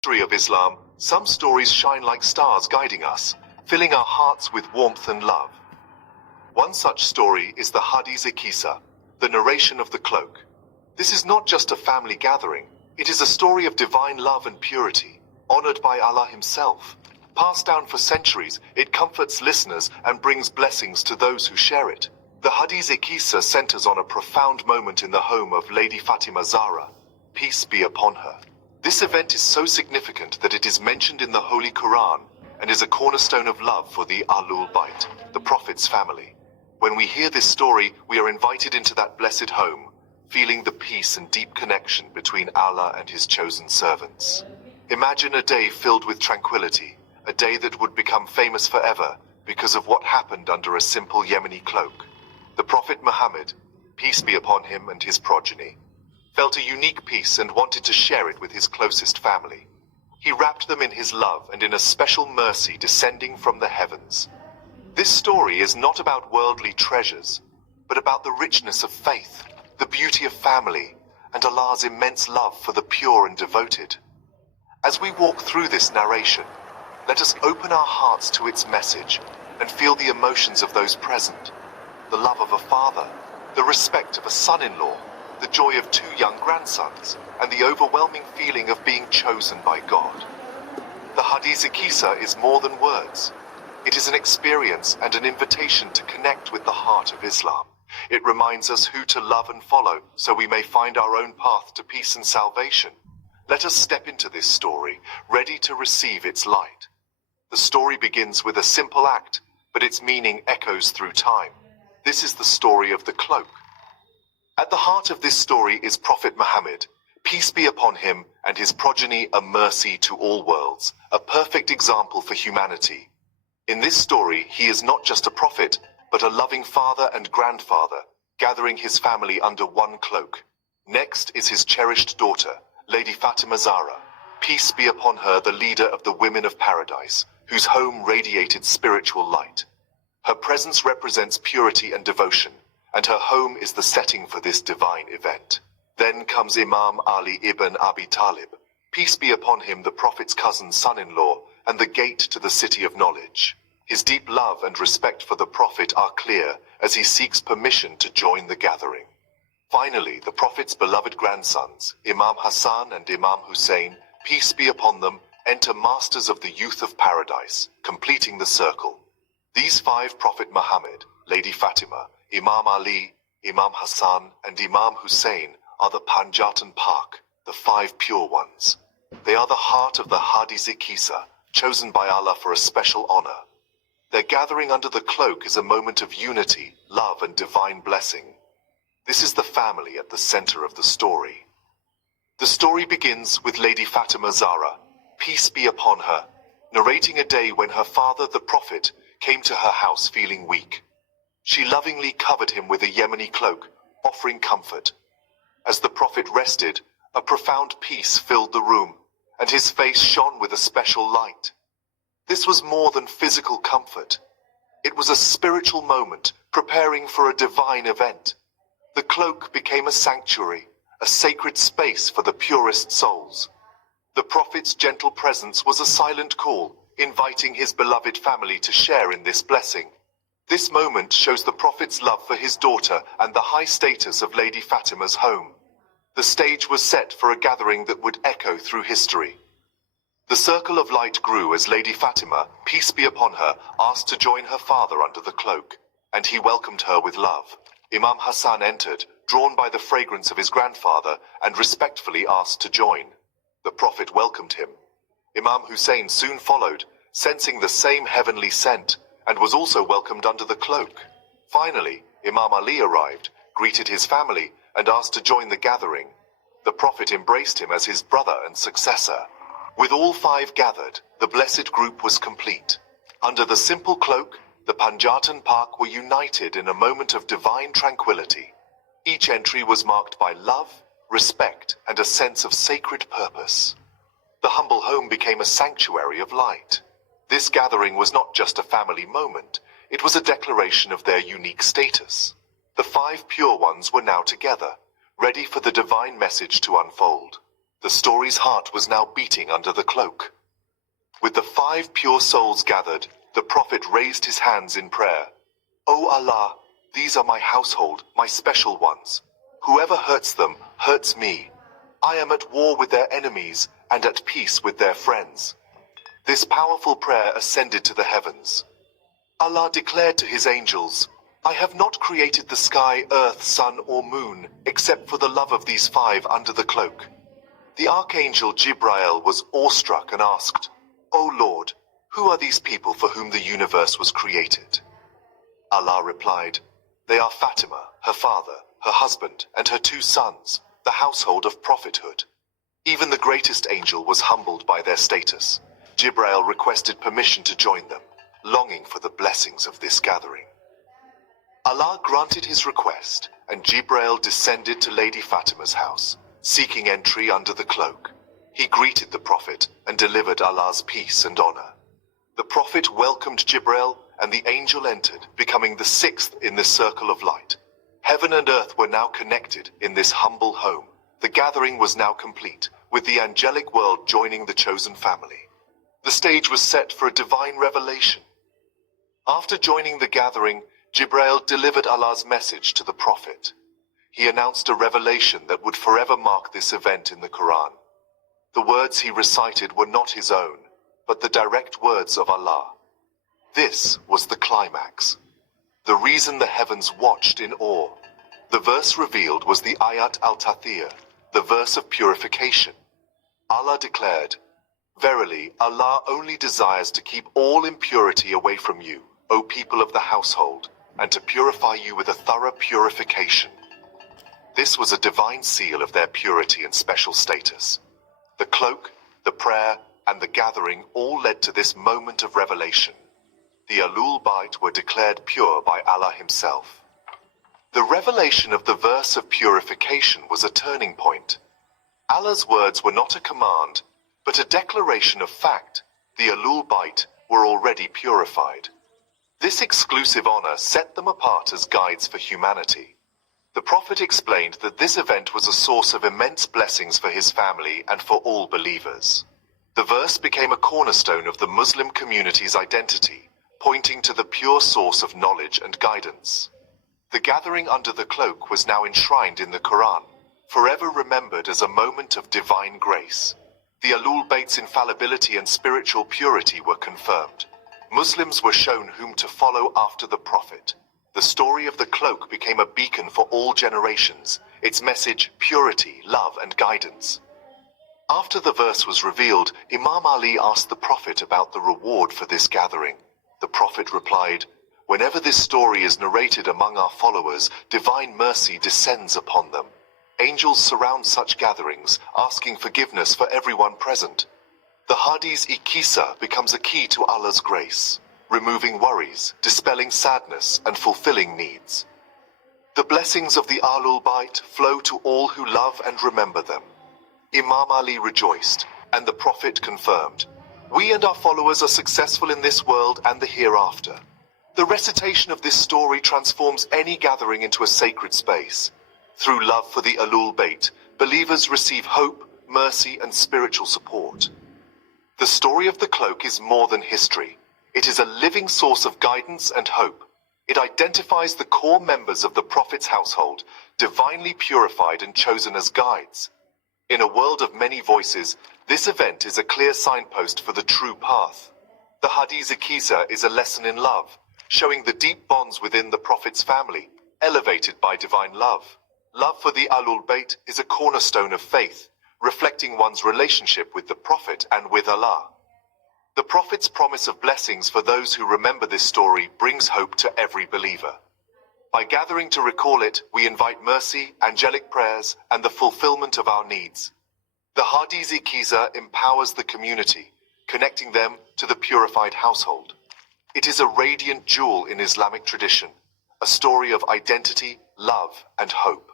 History of Islam, some stories shine like stars guiding us, filling our hearts with warmth and love. One such story is the HADEES KISA, the narration of the cloak. This is not just a family gathering, it is a story of divine love and purity, honored by Allah Himself. Passed down for centuries, it comforts listeners and brings blessings to those who share it. The HADEES KISA centers on a profound moment in the home of Lady Fatima Zahra, peace be upon her. This event is so significant that it is mentioned in the Holy Quran and is a cornerstone of love for the Ahlul Bayt, the Prophet's family. When we hear this story, we are invited into that blessed home, feeling the peace and deep connection between Allah and His chosen servants. Imagine a day filled with tranquility, a day that would become famous forever because of what happened under a simple Yemeni cloak. The Prophet Muhammad, peace be upon him and his progeny, felt a unique peace and wanted to share it with his closest family. He wrapped them in his love and in a special mercy descending from the heavens. This story is not about worldly treasures, but about the richness of faith, the beauty of family, and Allah's immense love for the pure and devoted. As we walk through this narration, let us open our hearts to its message and feel the emotions of those present. The love of a father, the respect of a son-in-law, the joy of two young grandsons, and the overwhelming feeling of being chosen by God. The HADEES KISA is more than words. It is an experience and an invitation to connect with the heart of Islam. It reminds us who to love and follow, so we may find our own path to peace and salvation. Let us step into this story, ready to receive its light. The story begins with a simple act, but its meaning echoes through time. This is the story of the cloak. At the heart of this story is Prophet Muhammad, peace be upon him, and his progeny a mercy to all worlds, a perfect example for humanity. In this story, he is not just a prophet, but a loving father and grandfather, gathering his family under one cloak. Next is his cherished daughter, Lady Fatima Zahra, peace be upon her, the leader of the women of paradise, whose home radiated spiritual light. Her presence represents purity and devotion, and her home is the setting for this divine event. Then comes Imam Ali ibn Abi Talib, peace be upon him, the Prophet's cousin son-in-law, and the gate to the city of knowledge. His deep love and respect for the Prophet are clear as he seeks permission to join the gathering. Finally, the Prophet's beloved grandsons, Imam Hassan and Imam Hussein, peace be upon them, enter masters of the youth of paradise, completing the circle. These five, Prophet Muhammad, Lady Fatima, Imam Ali, Imam Hassan, and Imam Hussein, are the Panjatan Pak, the five pure ones. They are the heart of the HADEES KISA, chosen by Allah for a special honor. Their gathering under the cloak is a moment of unity, love, and divine blessing. This is the family at the center of the story. The story begins with Lady Fatima Zahra, peace be upon her, narrating a day when her father, the Prophet, came to her house feeling weak. She lovingly covered him with a Yemeni cloak, offering comfort. As the Prophet rested, a profound peace filled the room, and his face shone with a special light. This was more than physical comfort. It was a spiritual moment, preparing for a divine event. The cloak became a sanctuary, a sacred space for the purest souls. The Prophet's gentle presence was a silent call, inviting his beloved family to share in this blessing. This moment shows the Prophet's love for his daughter and the high status of Lady Fatima's home. The stage was set for a gathering that would echo through history. The circle of light grew as Lady Fatima, peace be upon her, asked to join her father under the cloak, and he welcomed her with love. Imam Hassan entered, drawn by the fragrance of his grandfather, and respectfully asked to join. The Prophet welcomed him. Imam Hussein soon followed, sensing the same heavenly scent, and was also welcomed under the cloak. Finally, Imam Ali arrived, greeted his family, and asked to join the gathering. The Prophet embraced him as his brother and successor. With all five gathered, the blessed group was complete. Under the simple cloak, the Panjatan Pak were united in a moment of divine tranquility. Each entry was marked by love, respect, and a sense of sacred purpose. The humble home became a sanctuary of light. This gathering was not just a family moment, it was a declaration of their unique status. The five pure ones were now together, ready for the divine message to unfold. The story's heart was now beating under the cloak. With the 5 pure souls gathered, the prophet raised his hands in prayer. "O Allah, these are my household, my special ones. Whoever hurts them, hurts me. I am at war with their enemies and at peace with their friends." This powerful prayer ascended to the heavens. Allah declared to his angels, "I have not created the sky, earth, sun, or moon, except for the love of these 5 under the cloak." The archangel Jibrail was awestruck and asked, "O Lord, who are these people for whom the universe was created?" Allah replied, "They are Fatima, her father, her husband, and her 2 sons, the household of prophethood." Even the greatest angel was humbled by their status. Jibrail requested permission to join them, longing for the blessings of this gathering. Allah granted his request, and Jibrail descended to Lady Fatima's house, seeking entry under the cloak. He greeted the Prophet and delivered Allah's peace and honor. The Prophet welcomed Jibrail, and the angel entered, becoming the 6th in this circle of light. Heaven and earth were now connected in this humble home. The gathering was now complete, with the angelic world joining the chosen family. The stage was set for a divine revelation. After joining the gathering, Jibrail delivered Allah's message to the Prophet. He announced a revelation that would forever mark this event in the Quran. The words he recited were not his own, but the direct words of Allah. This was the climax. The reason the heavens watched in awe. The verse revealed was the Ayat al-Tathir, the verse of purification. Allah declared, "Verily, Allah only desires to keep all impurity away from you, O people of the household, and to purify you with a thorough purification." This was a divine seal of their purity and special status. The cloak, the prayer, and the gathering all led to this moment of revelation. The Ahlul Bayt were declared pure by Allah himself. The revelation of the verse of purification was a turning point. Allah's words were not a command, but a declaration of fact. The Ahlul Bayt were already purified. This exclusive honor set them apart as guides for humanity. The Prophet explained that this event was a source of immense blessings for his family and for all believers. The verse became a cornerstone of the Muslim community's identity, pointing to the pure source of knowledge and guidance. The gathering under the cloak was now enshrined in the Quran, forever remembered as a moment of divine grace. The Ahlul Bayt's infallibility and spiritual purity were confirmed. Muslims were shown whom to follow after the Prophet. The story of the cloak became a beacon for all generations, its message purity, love, and guidance. After the verse was revealed, Imam Ali asked the Prophet about the reward for this gathering. The Prophet replied, "Whenever this story is narrated among our followers, divine mercy descends upon them. Angels surround such gatherings, asking forgiveness for everyone present. The HADEES KISA becomes a key to Allah's grace, removing worries, dispelling sadness, and fulfilling needs. The blessings of the Ahlul Bayt flow to all who love and remember them." Imam Ali rejoiced, and the Prophet confirmed, "We and our followers are successful in this world and the hereafter." The recitation of this story transforms any gathering into a sacred space. Through love for the Ahlul Bayt, believers receive hope, mercy, and spiritual support. The story of the cloak is more than history. It is a living source of guidance and hope. It identifies the core members of the Prophet's household, divinely purified and chosen as guides. In a world of many voices, this event is a clear signpost for the true path. The HADEES KISA is a lesson in love, showing the deep bonds within the Prophet's family, elevated by divine love. Love for the Ahlul Bayt is a cornerstone of faith, reflecting one's relationship with the Prophet and with Allah. The Prophet's promise of blessings for those who remember this story brings hope to every believer. By gathering to recall it, we invite mercy, angelic prayers, and the fulfillment of our needs. The HADEES KISA empowers the community, connecting them to the purified household. It is a radiant jewel in Islamic tradition, a story of identity, love, and hope.